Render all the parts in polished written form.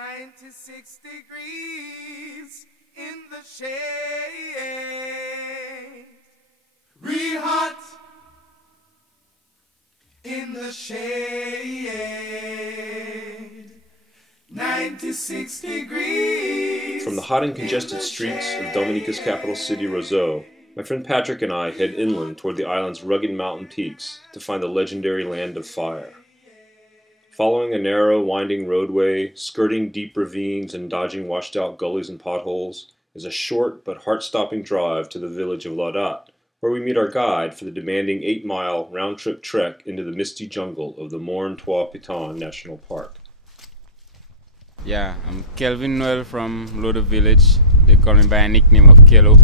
96 degrees in the shade. Real hot in the shade. 96 degrees. From the hot and congested streets of Dominica's capital city, Roseau, my friend Patrick and I head inland toward the island's rugged mountain peaks to find the legendary Land of Fire. Following a narrow, winding roadway, skirting deep ravines and dodging washed-out gullies and potholes, is a short but heart-stopping drive to the village of Laudat, where we meet our guide for the demanding 8-mile round-trip trek into the misty jungle of the Morne Trois Pitons National Park. Yeah, I'm Kelvin Noel from Laudat Village. They call me by a nickname of Kello.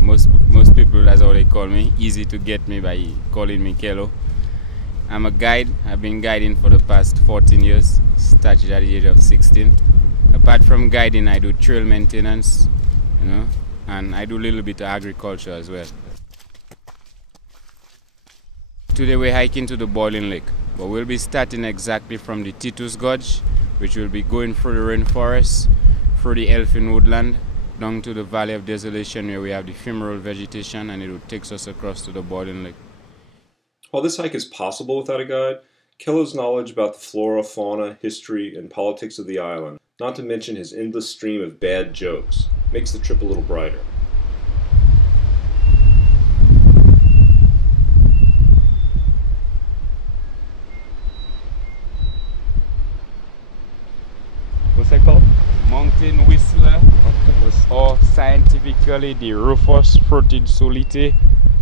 Most people, that's how they call me. Easy to get me by calling me Kello. I'm a guide. I've been guiding for the past 14 years, started at the age of 16. Apart from guiding, I do trail maintenance, and I do a little bit of agriculture as well. Today we're hiking to the Boiling Lake, but we'll be starting exactly from the Titus Gorge, which will be going through the rainforest, through the elfin woodland, down to the Valley of Desolation where we have the ephemeral vegetation, and it will take us across to the Boiling Lake. While this hike is possible without a guide, Kello's knowledge about the flora, fauna, history, and politics of the island, not to mention his endless stream of bad jokes, makes the trip a little brighter. What's that called? Mountain Whistler, or scientifically the Rufous Throated Solite,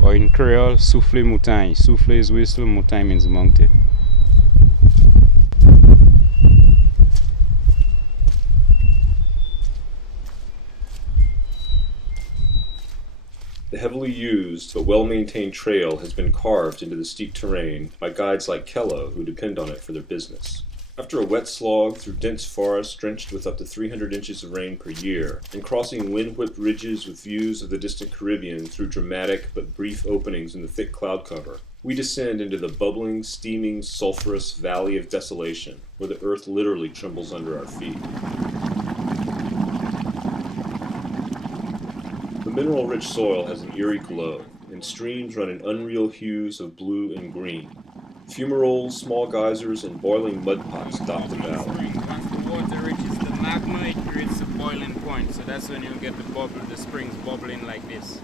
or in Creole, Souffle Montagne. Souffle is whistle, montagne means mountain. The heavily used but well-maintained trail has been carved into the steep terrain by guides like Kello who depend on it for their business. After a wet slog through dense forests drenched with up to 300 inches of rain per year, and crossing wind-whipped ridges with views of the distant Caribbean through dramatic but brief openings in the thick cloud cover, we descend into the bubbling, steaming, sulphurous Valley of Desolation, where the earth literally trembles under our feet. The mineral-rich soil has an eerie glow, and streams run in unreal hues of blue and green. Fumaroles, small geysers, and boiling mud pots dot the valley. Once the water reaches the magma, it creates a boiling point. So that's when you'll get the springs bubbling like this.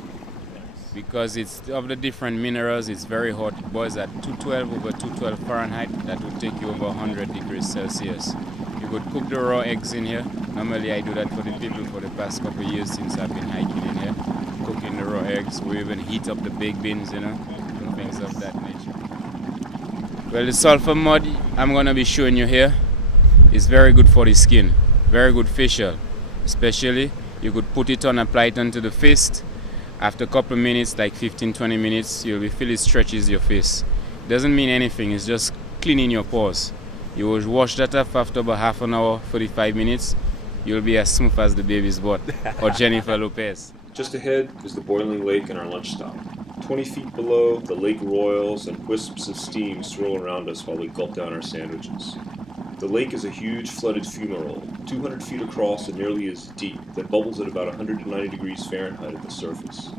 Because it's of the different minerals, it's very hot. It boils at 212 over 212 Fahrenheit. That would take you over 100 degrees Celsius. You could cook the raw eggs in here. Normally I do that for the people for the past couple of years since I've been hiking in here. Cooking the raw eggs. We even heat up the baked beans, and things of that nature. Well, the sulfur mud I'm going to be showing you here is very good for the skin, very good facial. Especially, you could put it on, apply it onto the fist. After a couple of minutes, like 15-20 minutes, you'll feel it stretches your face. It doesn't mean anything, it's just cleaning your pores. You will wash that off after about half an hour, 45 minutes. You'll be as smooth as the baby's butt, or Jennifer Lopez. Just ahead is the Boiling Lake and our lunch stop. 20 feet below, the lake roils and wisps of steam swirl around us while we gulp down our sandwiches. The lake is a huge flooded fumarole, 200 feet across and nearly as deep, that bubbles at about 190 degrees Fahrenheit at the surface.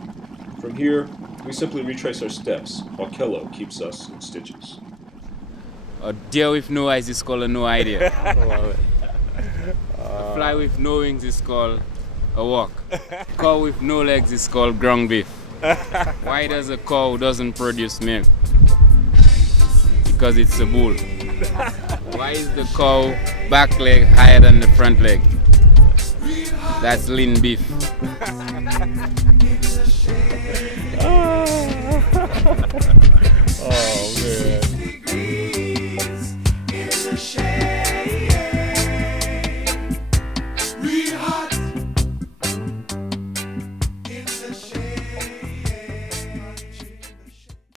From here, we simply retrace our steps, while Kello keeps us in stitches. A deer with no eyes is called a no idea. A fly with no wings is called a walk. A cow with no legs is called ground beef. Why does a cow doesn't produce milk? Because it's a bull. Why is the cow back leg higher than the front leg? That's lean beef.